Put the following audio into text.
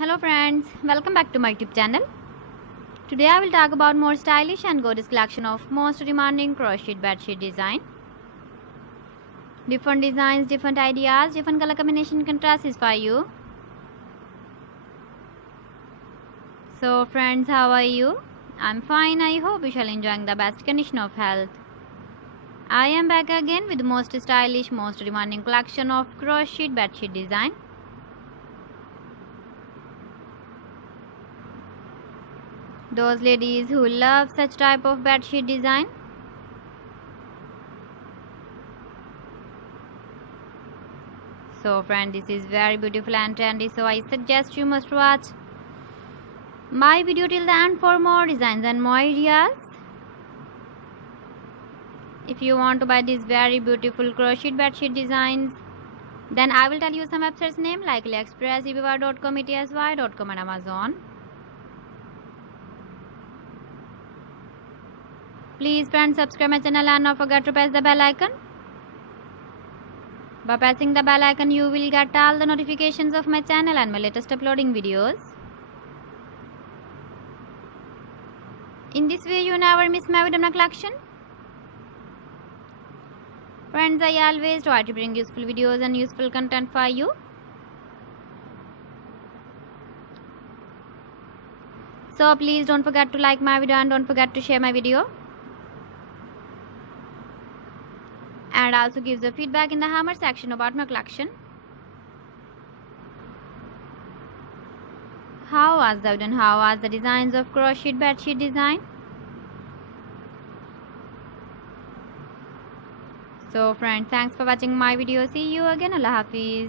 Hello friends, welcome back to my YouTube channel. Today I will talk about more stylish and gorgeous collection of most demanding crocheted bedsheet design. Different designs, different ideas, different color combination contrasts for you. So friends, how are you? I'm fine. I hope you shall enjoying the best condition of health. I am back again with the most stylish, most demanding collection of crocheted bedsheet design. Those ladies who love such type of bedsheet design. So friend, this is very beautiful and trendy, so I suggest you must watch my video till the end for more designs and more ideas. If you want to buy these very beautiful crochet bedsheet designs, then I will tell you some websites name like AliExpress, eBay.com, ETSY.com and Amazon. Please friends, subscribe my channel and don't forget to press the bell icon. By pressing the bell icon, you will get all the notifications of my channel and my latest uploading videos. In this way, you never miss my video collection. Friends, I always try to bring useful videos and useful content for you. So please don't forget to like my video and don't forget to share my video. And also give the feedback in the hammer section about my collection. How was the video and how was the designs of crocheted bedsheet design? So friends, thanks for watching my video. See you again. Allah Hafiz.